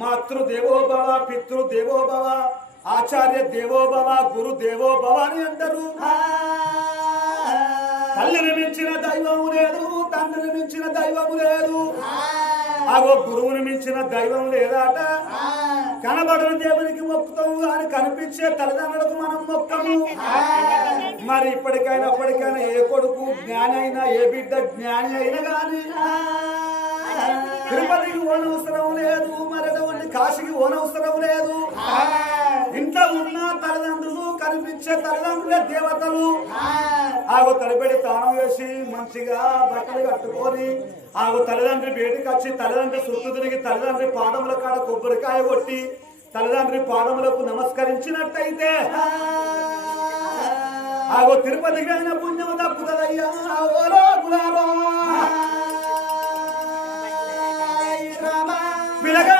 మాతృదేవోభవ పితృదేవోభవ ఆచార్య దేవోభవ గురు దేవోభవ అని అంటారు. తల్లిని మించిన దైవము లేదు, తండ్రిని మించిన దైవము లేదు, ఆగో గురువుని మించిన దైవం లేదాట. కనబడిన దేవునికి మొక్కుతాము కానీ కనిపించే తల్లిదండ్రులకు మనం మొక్కము. మరి ఇప్పటికైనా అప్పటికైనా ఏ కొడుకు జ్ఞాని అయినా ఏ బిడ్డ జ్ఞాని అయినా కానీ తిరుపతికి ఓనవసరం లేదు, మరొకటి కాశీకి ఓనవసరం లేదు. ఇంట్లో ఉన్న తల్లిదండ్రులు కనిపించే తల్లిదండ్రులే దేవతలు. ఆగో తలపెడి తానం వేసి మంచిగా బట్టలు కట్టుకొని ఆగో తల్లిదండ్రి బయటికి వచ్చి తల్లిదండ్రి చుట్టూ తిరిగి తల్లిదండ్రి పాదముల కాడ కొబ్బరికాయ కొట్టి తల్లిదండ్రి పాదములకు నమస్కరించినట్టయితే ఆగో తిరుపతికి అయిన పుణ్యము తప్పుతుందయ్యా. పిల్లగా